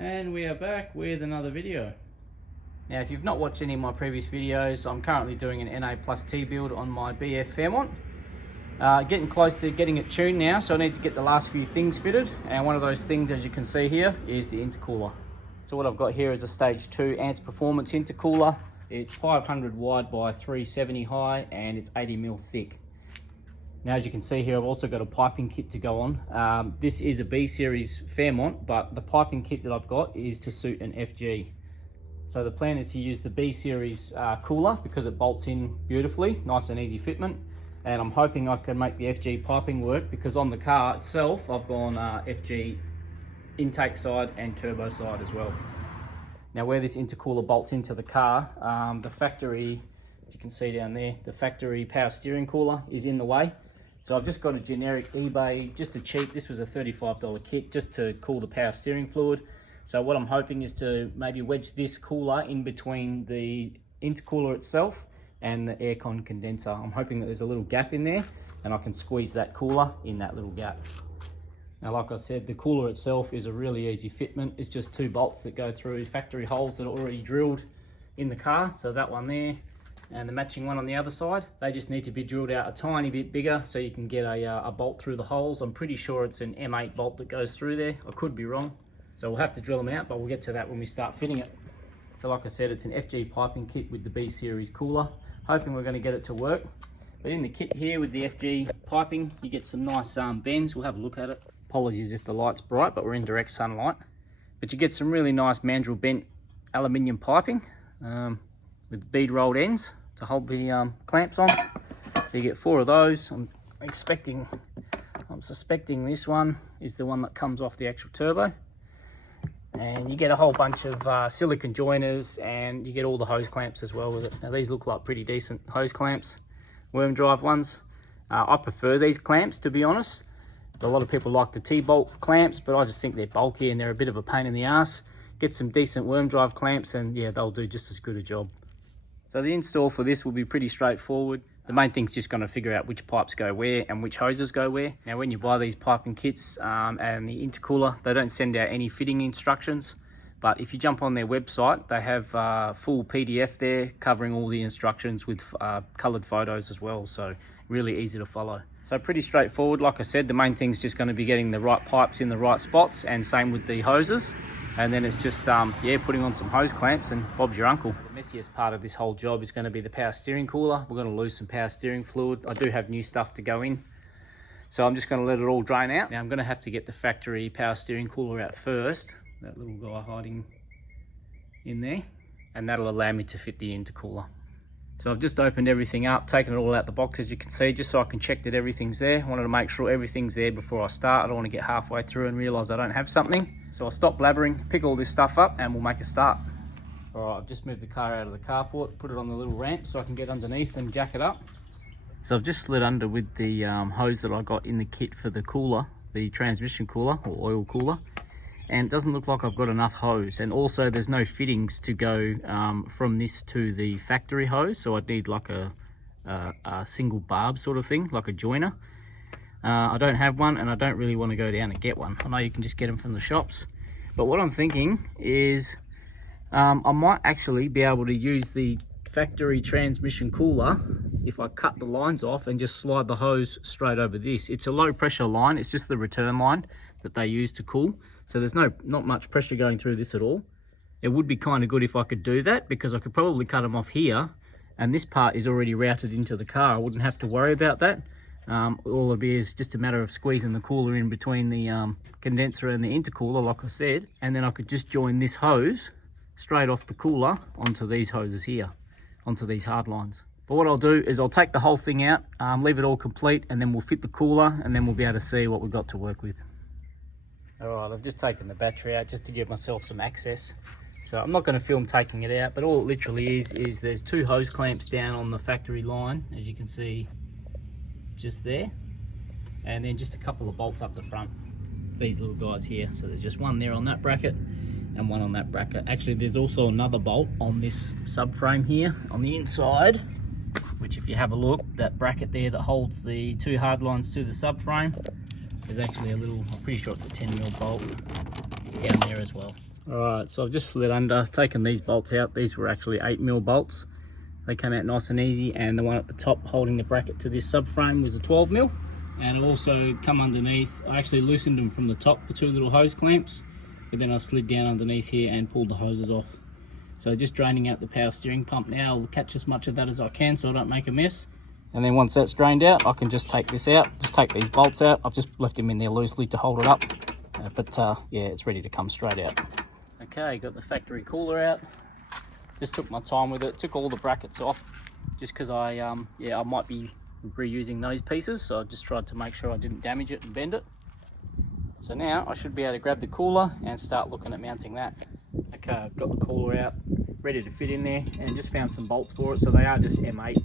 And we are back with another video. Now, if you've not watched any of my previous videos, I'm currently doing an NA+T build on my BF Fairmont. Getting close to getting it tuned now, so I need to get the last few things fitted. And one of those things, as you can see here, is the intercooler. So what I've got here is a stage 2 ANTZ performance intercooler. It's 500 wide by 370 high, and it's 80mm thick. Now, as you can see here, I've also got a piping kit to go on. This is a B series Fairmont, but the piping kit that I've got is to suit an FG. So the plan is to use the B series cooler because it bolts in beautifully, nice and easy fitment. And I'm hoping I can make the FG piping work because on the car itself, I've gone FG intake side and turbo side as well. Now, where this intercooler bolts into the car, the factory, if you can see down there, the factory power steering cooler is in the way. So I've just got a generic eBay, just a cheap, this was a $35 kit, just to cool the power steering fluid. So what I'm hoping is to maybe wedge this cooler in between the intercooler itself and the aircon condenser. I'm hoping that there's a little gap in there and I can squeeze that cooler in that little gap. Now, like I said, the cooler itself is a really easy fitment. It's just 2 bolts that go through factory holes that are already drilled in the car. So that one there, and the matching one on the other side, they just need to be drilled out a tiny bit bigger so you can get a bolt through the holes. I'm pretty sure it's an M8 bolt that goes through there. I could be wrong. So we'll have to drill them out, but we'll get to that when we start fitting it. So like I said, it's an FG piping kit with the B series cooler. Hoping we're going to get it to work. But in the kit here with the FG piping, you get some nice bends. We'll have a look at it. Apologies if the light's bright, but we're in direct sunlight. But you get some really nice mandrel bent aluminium piping with bead rolled ends to hold the clamps on. So you get 4 of those. I'm suspecting this one is the one that comes off the actual turbo. And you get a whole bunch of silicone joiners, and you get all the hose clamps as well with it. Now, these look like pretty decent hose clamps, worm drive ones. I prefer these clamps, to be honest. A lot of people like the T-bolt clamps, but I just think they're bulky and they're a bit of a pain in the ass. Get some decent worm drive clamps and yeah, they'll do just as good a job. So the install for this will be pretty straightforward. The main thing's just going to figure out which pipes go where and which hoses go where. Now, when you buy these piping kits and the intercooler, they don't send out any fitting instructions. But if you jump on their website, they have full PDF there covering all the instructions with coloured photos as well. So really easy to follow. So pretty straightforward. Like I said, the main thing's just going to be getting the right pipes in the right spots, and same with the hoses. And then it's just, yeah, putting on some hose clamps and Bob's your uncle. The messiest part of this whole job is going to be the power steering cooler. We're going to lose some power steering fluid. I do have new stuff to go in. So I'm just going to let it all drain out. Now I'm going to have to get the factory power steering cooler out first. That little guy hiding in there. And that'll allow me to fit the intercooler. So I've just opened everything up, taken it all out the box, as you can see, just so I can check that everything's there. I wanted to make sure everything's there before I start. I don't want to get halfway through and realise I don't have something. So I'll stop blabbering, pick all this stuff up, and we'll make a start. All right, I've just moved the car out of the carport, put it on the little ramp so I can get underneath and jack it up. So I've just slid under with the hose that I got in the kit for the cooler, the transmission cooler or oil cooler. And it doesn't look like I've got enough hose, and also there's no fittings to go from this to the factory hose, so I'd need like a single barb sort of thing, like a joiner. I don't have one, and I don't really want to go down and get one. I know you can just get them from the shops, but what I'm thinking is I might actually be able to use the factory transmission cooler if I cut the lines off and just slide the hose straight over this. It's a low pressure line, it's just the return line that they use to cool. So there's not much pressure going through this at all. It would be kind of good if I could do that, because I could probably cut them off here, and this part is already routed into the car. I wouldn't have to worry about that. All it is just a matter of squeezing the cooler in between the condenser and the intercooler, like I said, and then I could just join this hose straight off the cooler onto these hoses here, onto these hard lines. But what I'll do is I'll take the whole thing out, leave it all complete, and then we'll fit the cooler, and then we'll be able to see what we've got to work with. All right, I've just taken the battery out just to give myself some access. So I'm not going to film taking it out, but all it literally is there's 2 hose clamps down on the factory line, as you can see just there, and then just a couple of bolts up the front, these little guys here. So there's just one there on that bracket and one on that bracket. Actually, there's also another bolt on this subframe here on the inside, which if you have a look, that bracket there that holds the 2 hard lines to the subframe, there's actually a little, I'm pretty sure it's a 10mm bolt down there as well. Alright, so I've just slid under, taken these bolts out. These were actually 8mm bolts. They came out nice and easy, and the one at the top holding the bracket to this subframe was a 12mm. And I've also come underneath, I actually loosened them from the top, the two little hose clamps, but then I slid down underneath here and pulled the hoses off. So just draining out the power steering pump now. I'll catch as much of that as I can so I don't make a mess. And then once that's drained out, I can just take this out, just take these bolts out. I've just left them in there loosely to hold it up, but yeah, it's ready to come straight out. Okay, got the factory cooler out. Just took my time with it, took all the brackets off, just because I might be reusing those pieces, so I just tried to make sure I didn't damage it and bend it. So now I should be able to grab the cooler and start looking at mounting that. Okay, I've got the cooler out, ready to fit in there, and just found some bolts for it. So they are just M8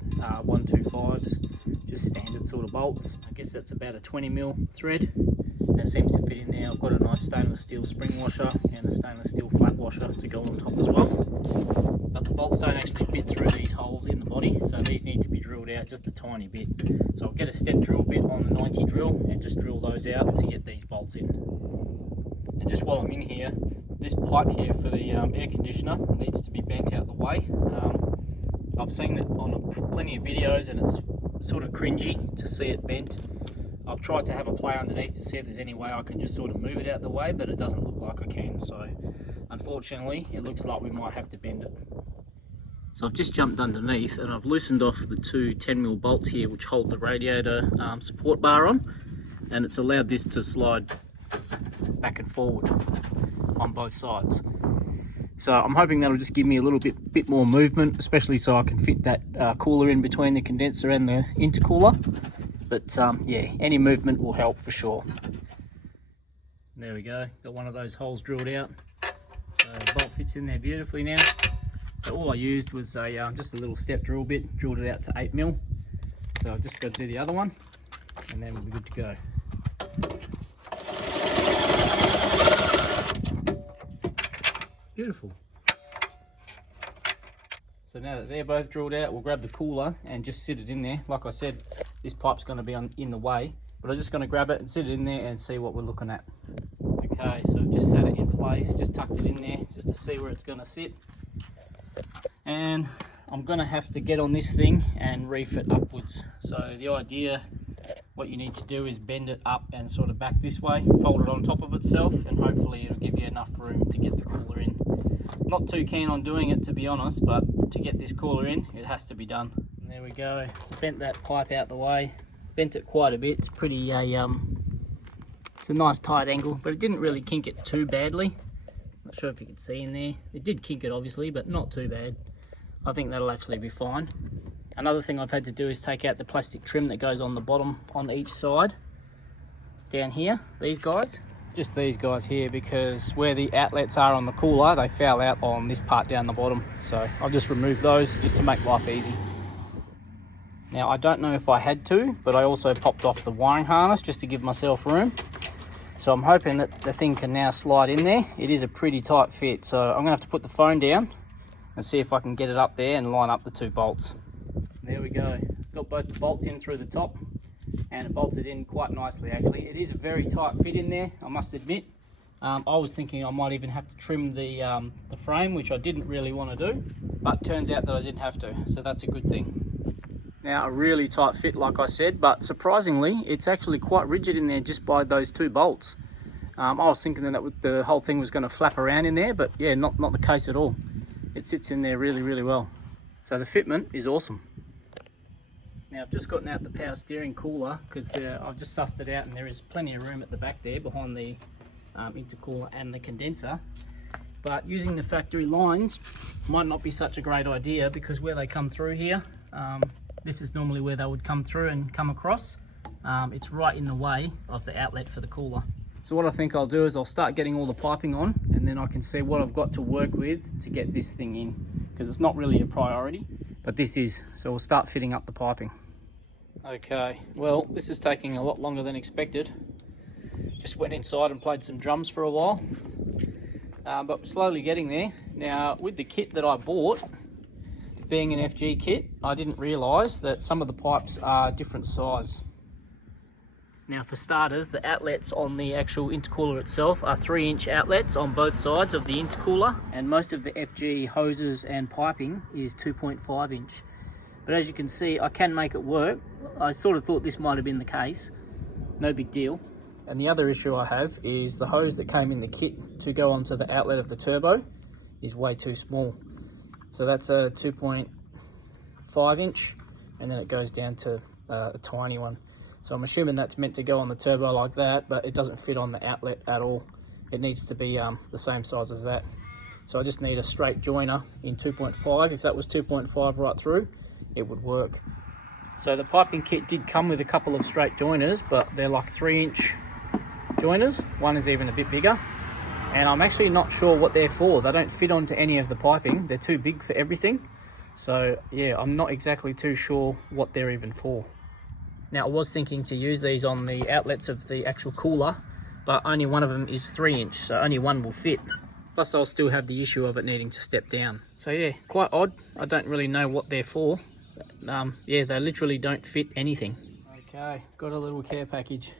125s, just standard sort of bolts. I guess that's about a 20mm thread, and it seems to fit in there. I've got a nice stainless steel spring washer and a stainless steel flat washer to go on top as well. But the bolts don't actually fit through these holes in the body, so these need to be drilled out just a tiny bit. So I'll get a step drill bit on the 90 drill and just drill those out to get these bolts in. And just while I'm in here, this pipe here for the air conditioner needs to be bent out the way. I've seen it on plenty of videos and it's sort of cringy to see it bent. I've tried to have a play underneath to see if there's any way I can just sort of move it out the way, but it doesn't look like I can. So unfortunately, it looks like we might have to bend it. So I've just jumped underneath and I've loosened off the two 10mm bolts here which hold the radiator support bar on, and it's allowed this to slide back and forward on both sides. So I'm hoping that'll just give me a little bit more movement, especially so I can fit that cooler in between the condenser and the intercooler. But yeah, any movement will help for sure. There we go, got one of those holes drilled out. So the bolt fits in there beautifully now. So all I used was just a little step drill bit, drilled it out to 8mm. So I've just got to do the other one and then we'll be good to go. Beautiful. So now that they're both drilled out, we'll grab the cooler and just sit it in there. Like I said, this pipe's going to be in the way, but I'm just going to grab it and sit it in there and see what we're looking at. Okay, so I've just sat it in place, just tucked it in there just to see where it's going to sit. And I'm going to have to get on this thing and reef it upwards. So the idea, what you need to do is bend it up and sort of back this way, fold it on top of itself, and hopefully it'll give you enough room to get the cooler in. Not too keen on doing it, to be honest, but to get this cooler in, it has to be done. And there we go, bent that pipe out the way, bent it quite a bit. It's pretty, it's a nice tight angle, but it didn't really kink it too badly. Not sure if you can see in there. It did kink it obviously, but not too bad. I think that'll actually be fine. Another thing I've had to do is take out the plastic trim that goes on the bottom on each side. Down here, these guys. Just these guys here, because where the outlets are on the cooler, they foul out on this part down the bottom. So I'll just remove those just to make life easy. Now I don't know if I had to, but I also popped off the wiring harness just to give myself room. So I'm hoping that the thing can now slide in there. It is a pretty tight fit, so I'm gonna have to put the phone down and see if I can get it up there and line up the two bolts. There we go, got both the bolts in through the top and it bolted in quite nicely actually. It is a very tight fit in there, I must admit. I was thinking I might even have to trim the frame, which I didn't really want to do, but turns out that I didn't have to, so that's a good thing. Now a really tight fit like I said, but surprisingly it's actually quite rigid in there just by those two bolts. I was thinking that the whole thing was going to flap around in there, but yeah, not the case at all. It sits in there really, really well. So the fitment is awesome. Now I've just gotten out the power steering cooler because I've just sussed it out and there is plenty of room at the back there behind the intercooler and the condenser. But using the factory lines might not be such a great idea because where they come through here, this is normally where they would come through and come across. It's right in the way of the outlet for the cooler. So what I think I'll do is I'll start getting all the piping on and then I can see what I've got to work with to get this thing in, because it's not really a priority, but this is. So we'll start fitting up the piping. Okay, well this is taking a lot longer than expected. Just went inside and played some drums for a while, but slowly getting there. Now with the kit that I bought, being an FG kit, I didn't realise that some of the pipes are different size. Now for starters, the outlets on the actual intercooler itself are 3-inch outlets on both sides of the intercooler, and most of the FG hoses and piping is 2.5 inch. But as you can see, I can make it work. I sort of thought this might have been the case. No big deal. And the other issue I have is the hose that came in the kit to go onto the outlet of the turbo is way too small. So that's a 2.5 inch, and then it goes down to a tiny one. So I'm assuming that's meant to go on the turbo like that, but it doesn't fit on the outlet at all. It needs to be the same size as that. So I just need a straight joiner in 2.5. If that was 2.5 right through, it would work. So the piping kit did come with a couple of straight joiners, but they're like 3-inch joiners. One is even a bit bigger, and I'm actually not sure what they're for. They don't fit onto any of the piping. They're too big for everything. So yeah, I'm not exactly too sure what they're even for. Now I was thinking to use these on the outlets of the actual cooler, but only one of them is 3-inch, so only one will fit. Plus I'll still have the issue of it needing to step down. So yeah, quite odd. I don't really know what they're for. Yeah, they literally don't fit anything. Okay, got a little care package.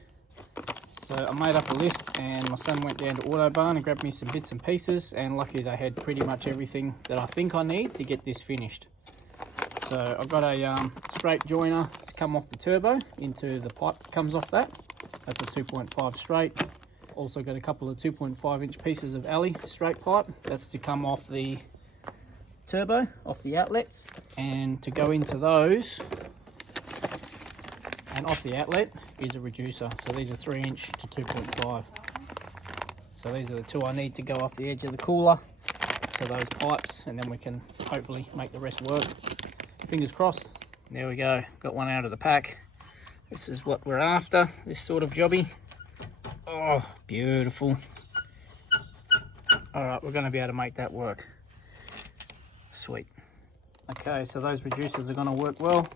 So I made up a list, and my son went down to Autobarn and grabbed me some bits and pieces, and luckily they had pretty much everything that I think I need to get this finished. So I've got a straight joiner to come off the turbo into the pipe that comes off that. That's a 2.5 straight. Also got a couple of 2.5 inch pieces of alley straight pipe. That's to come off the turbo, off the outlets, and to go into those and off the outlet is a reducer. So these are 3-inch to 2.5. So these are the two I need to go off the edge of the cooler to those pipes, and then we can hopefully make the rest work. Fingers crossed. There we go, got one out of the pack. This is what we're after, this sort of jobby. Oh, beautiful. All right, we're gonna be able to make that work. Sweet. Okay, so those reducers are gonna work well.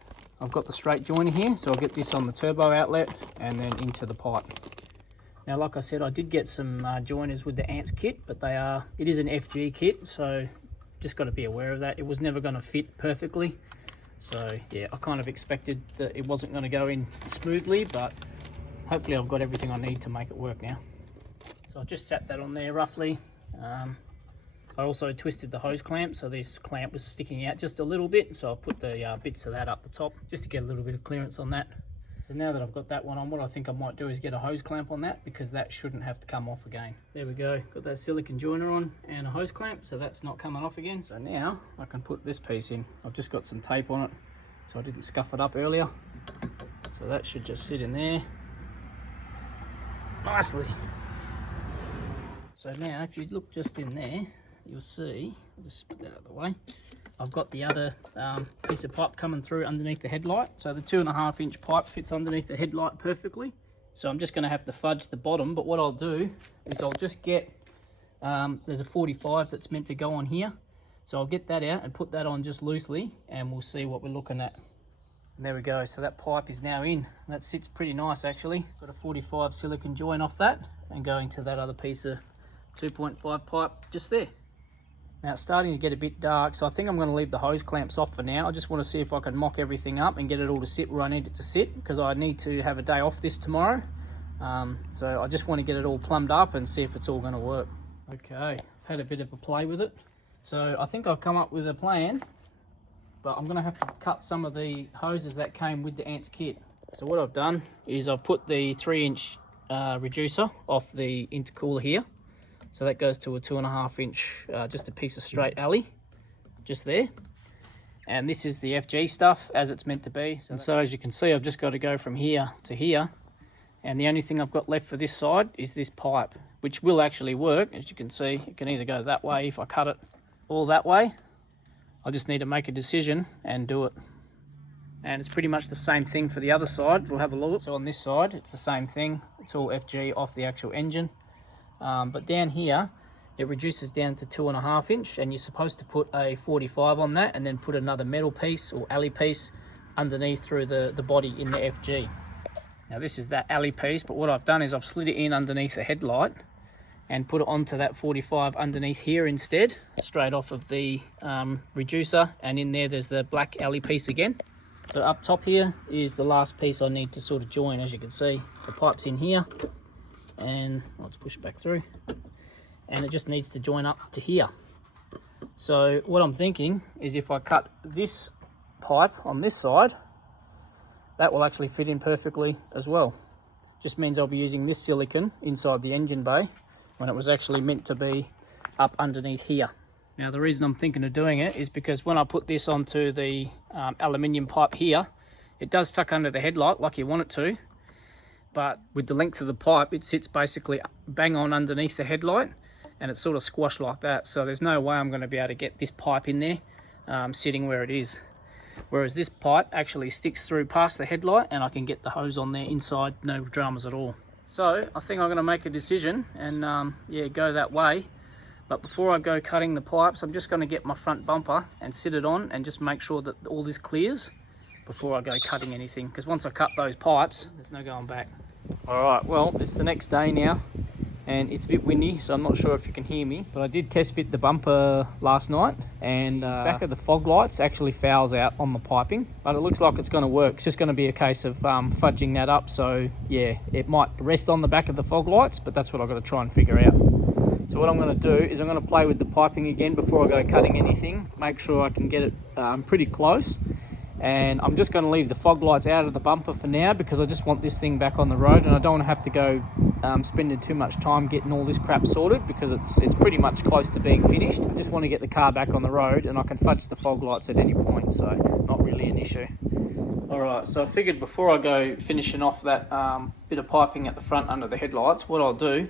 I've got the straight joiner here, so I'll get this on the turbo outlet and then into the pipe. Now, like I said, I did get some joiners with the ANTZ kit, but it is an FG kit, so just got to be aware of that. It was never going to fit perfectly. So yeah, I kind of expected that it wasn't going to go in smoothly, but hopefully I've got everything I need to make it work now. So I've just sat that on there roughly. I also twisted the hose clamp, so this clamp was sticking out just a little bit, so I'll put the bits of that up the top just to get a little bit of clearance on that. So now that I've got that one on, what I think I might do is get a hose clamp on that, because that shouldn't have to come off again. There we go, got that silicone joiner on and a hose clamp, so that's not coming off again. So now I can put this piece in. I've just got some tape on it, so I didn't scuff it up earlier. So that should just sit in there nicely. So now if you look just in there, you'll see, I'll just put that out of the way, I've got the other piece of pipe coming through underneath the headlight. So the 2.5 inch pipe fits underneath the headlight perfectly. So I'm just going to have to fudge the bottom, but what I'll do is I'll just get, there's a 45 that's meant to go on here. So I'll get that out and put that on just loosely, and we'll see what we're looking at. And there we go, so that pipe is now in. That sits pretty nice actually. Got a 45 silicone join off that and going to that other piece of 2.5 pipe just there. Now it's starting to get a bit dark, so I think I'm going to leave the hose clamps off for now. I just want to see if I can mock everything up and get it all to sit where I need it to sit, because I need to have a day off this tomorrow. So I just want to get it all plumbed up and see if it's all going to work. Okay, I've had a bit of a play with it. So I think I've come up with a plan, but I'm going to have to cut some of the hoses that came with the ANTZ kit. So what I've done is I've put the 3-inch reducer off the intercooler here. So that goes to a 2.5 inch, just a piece of straight alley, just there. And this is the FG stuff as it's meant to be. So as you can see, I've just got to go from here to here. And the only thing I've got left for this side is this pipe, which will actually work. As you can see, it can either go that way if I cut it, or that way. I just need to make a decision and do it. And it's pretty much the same thing for the other side. We'll have a look. So on this side, it's the same thing. It's all FG off the actual engine. But down here, it reduces down to 2.5 inch, and you're supposed to put a 45 on that and then put another metal piece or alley piece underneath through the body in the FG. Now this is that alley piece, but what I've done is I've slid it in underneath the headlight and put it onto that 45 underneath here instead, straight off of the reducer, and in there's the black alley piece again. So up top here is the last piece I need to sort of join. As you can see, the pipe's in here, and let's push it back through, and it just needs to join up to here. So what I'm thinking is if I cut this pipe on this side, that will actually fit in perfectly as well. Just means I'll be using this silicone inside the engine bay when it was actually meant to be up underneath here. Now the reason I'm thinking of doing it is because when I put this onto the aluminium pipe here, it does tuck under the headlight like you want it to, but with the length of the pipe, it sits basically bang on underneath the headlight, and it's sort of squashed like that. So there's no way I'm going to be able to get this pipe in there sitting where it is. Whereas this pipe actually sticks through past the headlight, and I can get the hose on there inside, no dramas at all. So I think I'm going to make a decision and yeah, go that way. But before I go cutting the pipes, I'm just going to get my front bumper and sit it on and just make sure that all this clears before I go cutting anything. Because once I cut those pipes, there's no going back. All right, well, it's the next day now, and it's a bit windy, so I'm not sure if you can hear me. But I did test fit the bumper last night, and back of the fog lights actually fouls out on the piping. But it looks like it's going to work. It's just going to be a case of fudging that up. So yeah, it might rest on the back of the fog lights, but that's what I've got to try and figure out. So what I'm going to do is I'm going to play with the piping again before I go cutting anything, make sure I can get it pretty close. And I'm just going to leave the fog lights out of the bumper for now, because I just want this thing back on the road, and I don't want to have to go spending too much time getting all this crap sorted, because it's pretty much close to being finished. I just want to get the car back on the road, and I can fudge the fog lights at any point, so not really an issue. Alright, so I figured before I go finishing off that bit of piping at the front under the headlights, what I'll do,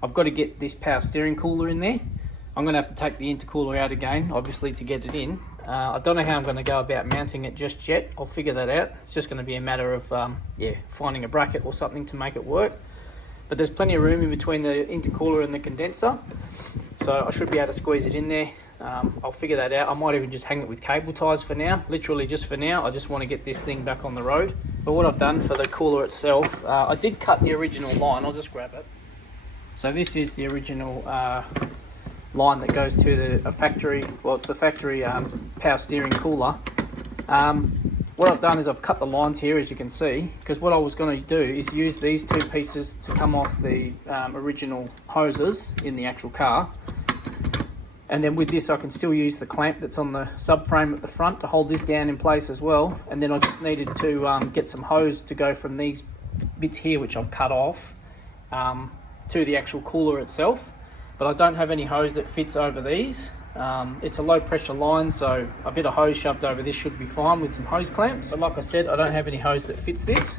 I've got to get this power steering cooler in there. I'm going to have to take the intercooler out again, obviously, to get it in. I don't know how I'm going to go about mounting it just yet. I'll figure that out. It's just going to be a matter of yeah, finding a bracket or something to make it work. But there's plenty of room in between the intercooler and the condenser, so I should be able to squeeze it in there. I'll figure that out. I might even just hang it with cable ties for now, literally just for now. I just want to get this thing back on the road. But what I've done for the cooler itself, I did cut the original line. I'll just grab it. So this is the original line that goes to the factory, well, it's the factory power steering cooler. What I've done is I've cut the lines here, as you can see, because what I was going to do is use these two pieces to come off the original hoses in the actual car. And then with this I can still use the clamp that's on the subframe at the front to hold this down in place as well. And then I just needed to get some hose to go from these bits here, which I've cut off, to the actual cooler itself. But I don't have any hose that fits over these. It's a low pressure line, so a bit of hose shoved over this should be fine with some hose clamps. But like I said, I don't have any hose that fits this.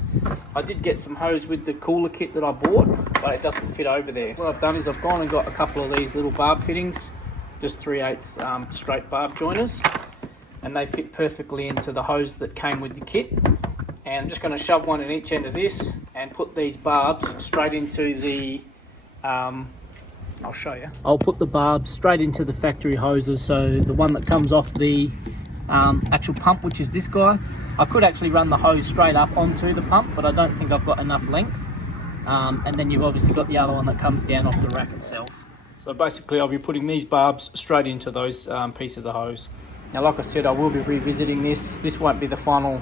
I did get some hose with the cooler kit that I bought, but it doesn't fit over there. What I've done is I've gone and got a couple of these little barb fittings, just 3/8 straight barb joiners, and they fit perfectly into the hose that came with the kit. And I'm just going to shove one in each end of this and put these barbs straight into the I'll show you. I'll put the barbs straight into the factory hoses, so the one that comes off the actual pump, which is this guy. I could actually run the hose straight up onto the pump, but I don't think I've got enough length. And then you've obviously got the other one that comes down off the rack itself. So basically I'll be putting these barbs straight into those pieces of hose. Now like I said, I will be revisiting this. This won't be the final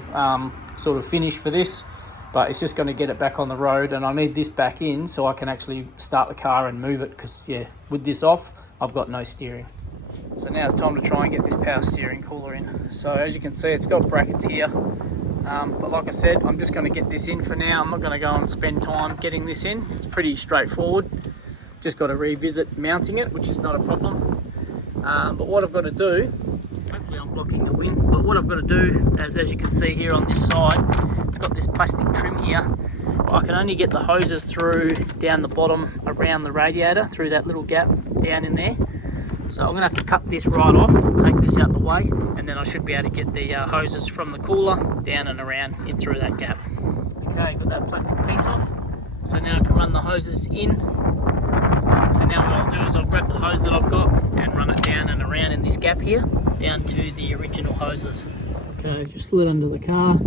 sort of finish for this, but it's just going to get it back on the road, and I need this back in so I can actually start the car and move it, because yeah, with this off I've got no steering. So now it's time to try and get this power steering cooler in. So as you can see, it's got brackets here, but like I said, I'm just going to get this in for now. I'm not going to go and spend time getting this in. It's pretty straightforward, just got to revisit mounting it, which is not a problem. But what I've got to do, hopefully I'm blocking the wind, but what I've got to do, as you can see here on this side, it's got this plastic trim here. I can only get the hoses through down the bottom around the radiator, through that little gap down in there. So I'm going to have to cut this right off, take this out the way, and then I should be able to get the hoses from the cooler down and around in through that gap. Okay, got that plastic piece off. So now I can run the hoses in. So now what I'll do is I'll grab the hose that I've got and run it down and around in this gap here, down to the original hoses. Okay, just slid under the car,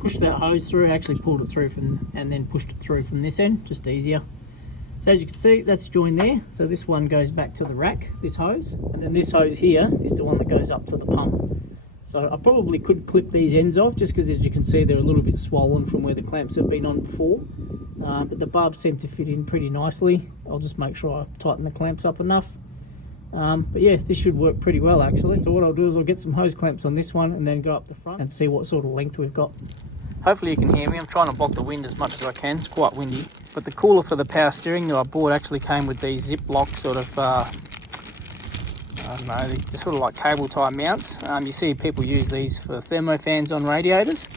pushed that hose through, actually pulled it through and then pushed it through from this end, just easier. So as you can see, that's joined there. So this one goes back to the rack, this hose, and then this hose here is the one that goes up to the pump. So I probably could clip these ends off just because, as you can see, they're a little bit swollen from where the clamps have been on before. But the barbs seem to fit in pretty nicely. I'll just make sure I tighten the clamps up enough. But yeah, this should work pretty well actually. So what I'll do is I'll get some hose clamps on this one and then go up the front and see what sort of length we've got. Hopefully you can hear me. I'm trying to block the wind as much as I can. It's quite windy. But the cooler for the power steering that I bought actually came with these Ziploc sort of, I don't know, they're sort of like cable tie mounts. You see people use these for thermofans on radiators.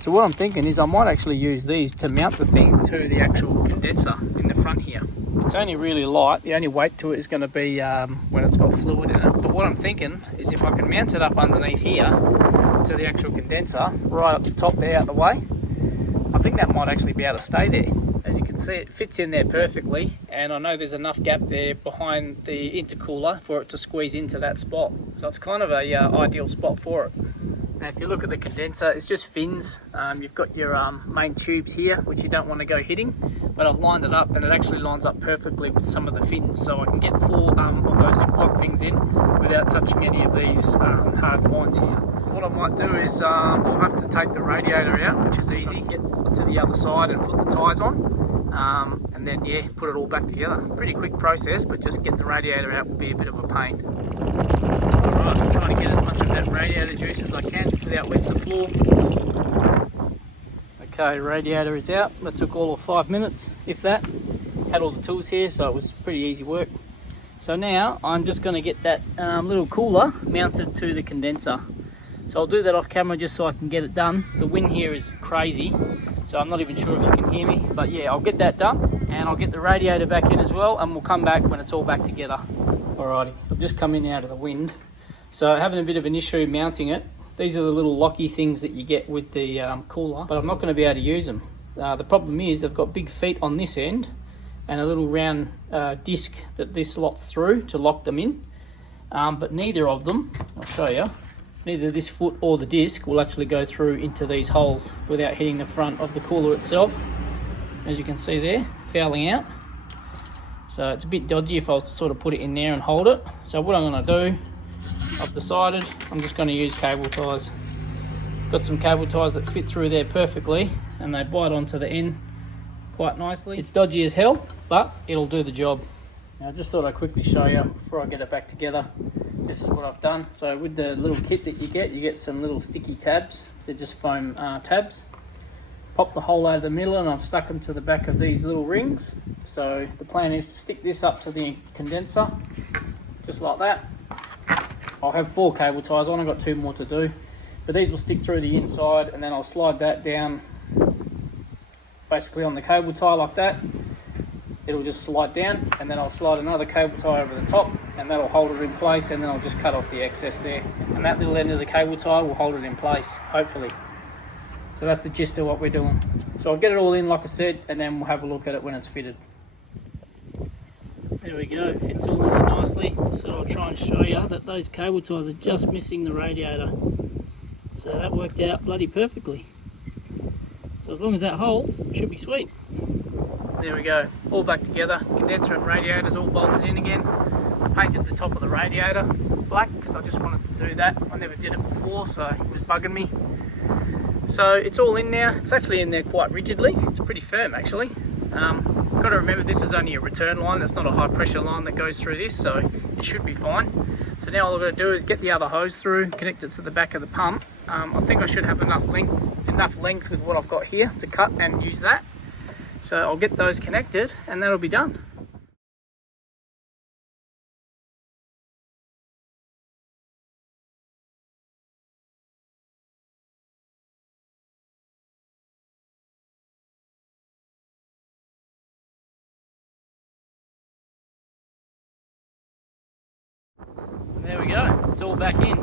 So what I'm thinking is I might actually use these to mount the thing to the actual condenser in the front here. It's only really light. The only weight to it is going to be when it's got fluid in it. But what I'm thinking is if I can mount it up underneath here to the actual condenser, right up the top there out the way, I think that might actually be able to stay there. As you can see, it fits in there perfectly, and I know there's enough gap there behind the intercooler for it to squeeze into that spot. So it's kind of a ideal spot for it. Now if you look at the condenser, it's just fins. You've got your main tubes here, which you don't want to go hitting, but I've lined it up and it actually lines up perfectly with some of the fins, so I can get 4 of those block things in without touching any of these hard points here. What I might do is I'll have to take the radiator out, which is easy, get to the other side and put the ties on, and then yeah, put it all back together. Pretty quick process, but just get the radiator out will be a bit of a pain. Alright, I'm trying to get as much of that radiator juice as I can without wetting the floor. Okay, radiator is out. That took all of 5 minutes, if that. Had all the tools here, so it was pretty easy work. So now I'm just going to get that little cooler mounted to the condenser. So I'll do that off camera just so I can get it done. The wind here is crazy, so I'm not even sure if you can hear me. But yeah, I'll get that done and I'll get the radiator back in as well, and we'll come back when it's all back together. Alrighty, I've just come in out of the wind. So having a bit of an issue mounting it. These are the little locky things that you get with the cooler, but I'm not going to be able to use them. The problem is they've got big feet on this end and a little round disc that this slots through to lock them in. But neither of them, I'll show you, neither this foot or the disc will actually go through into these holes without hitting the front of the cooler itself. As you can see there, fouling out. So it's a bit dodgy if I was to sort of put it in there and hold it. So what I'm going to do, I've decided I'm just going to use cable ties. Got some cable ties that fit through there perfectly and they bite onto the end quite nicely. It's dodgy as hell, but it'll do the job. Now I just thought I'd quickly show you before I get it back together. This is what I've done. So with the little kit that you get some little sticky tabs. They're just foam tabs. Pop the hole out of the middle and I've stuck them to the back of these little rings. So the plan is to stick this up to the condenser, just like that. I'll have 4 cable ties on, I've got 2 more to do. But these will stick through the inside and then I'll slide that down basically on the cable tie like that. It'll just slide down and then I'll slide another cable tie over the top and that'll hold it in place, and then I'll just cut off the excess there. And that little end of the cable tie will hold it in place, hopefully. So that's the gist of what we're doing. So I'll get it all in like I said and then we'll have a look at it when it's fitted. There we go, it fits all in there nicely. So I'll try and show you that those cable ties are just missing the radiator. So that worked out bloody perfectly. So as long as that holds, it should be sweet. There we go, all back together. Condenser and radiators all bolted in again. I painted the top of the radiator black because I just wanted to do that. I never did it before, so it was bugging me. So it's all in now. It's actually in there quite rigidly. It's pretty firm actually. Got to remember this is only a return line. It's not a high pressure line that goes through this, so it should be fine. So now all I've got to do is get the other hose through, connect it to the back of the pump. I think I should have enough length with what I've got here to cut and use that. So I'll get those connected and that'll be done. There we go, it's all back in.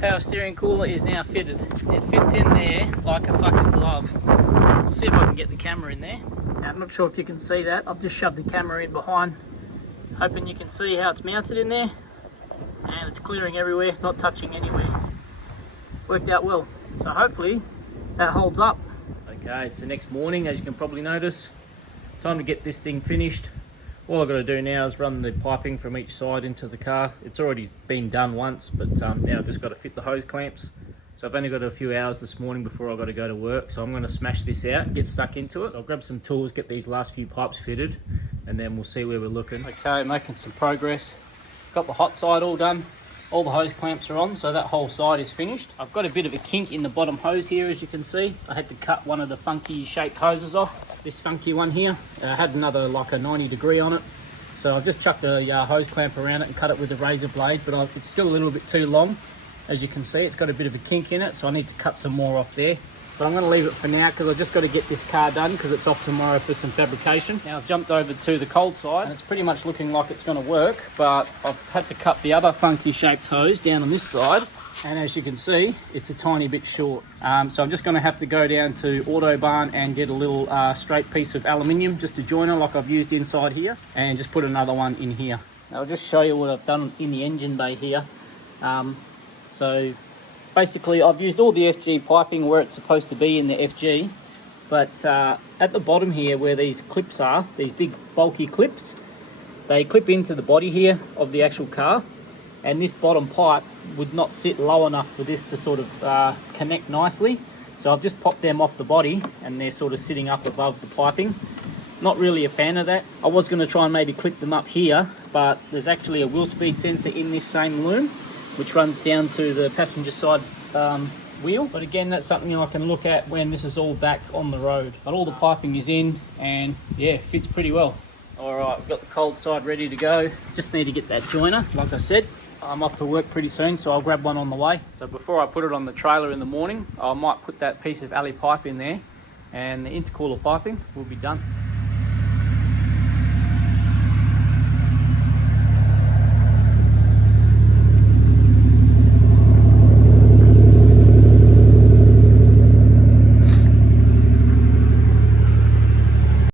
Power steering cooler is now fitted. It fits in there like a fucking glove. I'll see if I can get the camera in there. Now, I'm not sure if you can see that. I've just shoved the camera in behind, hoping you can see how it's mounted in there. And it's clearing everywhere, not touching anywhere. Worked out well. So hopefully that holds up. Okay, it's the next morning, as you can probably notice. Time to get this thing finished. All I've got to do now is run the piping from each side into the car. It's already been done once, but now I've just got to fit the hose clamps. So I've only got a few hours this morning before I've got to go to work, so I'm going to smash this out and get stuck into it. So I'll grab some tools, get these last few pipes fitted, and then we'll see where we're looking. Okay, making some progress. Got the hot side all done. All the hose clamps are on, so that whole side is finished. I've got a bit of a kink in the bottom hose here, as you can see. I had to cut one of the funky shaped hoses off. This funky one here. I had another like a 90 degree on it. So I've just chucked a hose clamp around it and cut it with a razor blade, but it's still a little bit too long. As you can see, it's got a bit of a kink in it, so I need to cut some more off there. But I'm going to leave it for now because I've just got to get this car done because it's off tomorrow for some fabrication. Now I've jumped over to the cold side and it's pretty much looking like it's going to work, but I've had to cut the other funky shaped hose down on this side. And as you can see, it's a tiny bit short. So I'm just going to have to go down to Autobarn and get a little straight piece of aluminium, just a joiner like I've used inside here, and just put another one in here. Now I'll just show you what I've done in the engine bay here. So basically I've used all the FG piping where it's supposed to be in the FG, but at the bottom here where these clips are, these big bulky clips, they clip into the body here of the actual car, and this bottom pipe would not sit low enough for this to sort of connect nicely. So I've just popped them off the body and they're sort of sitting up above the piping. Not really a fan of that. I was going to try and maybe clip them up here, but there's actually a wheel speed sensor in this same loom which runs down to the passenger side wheel. But again, that's something I can look at when this is all back on the road. But all the piping is in and yeah, fits pretty well. All right, we've got the cold side ready to go. Just need to get that joiner, like I said. I'm off to work pretty soon, so I'll grab one on the way. So before I put it on the trailer in the morning, I might put that piece of alley pipe in there and the intercooler piping will be done.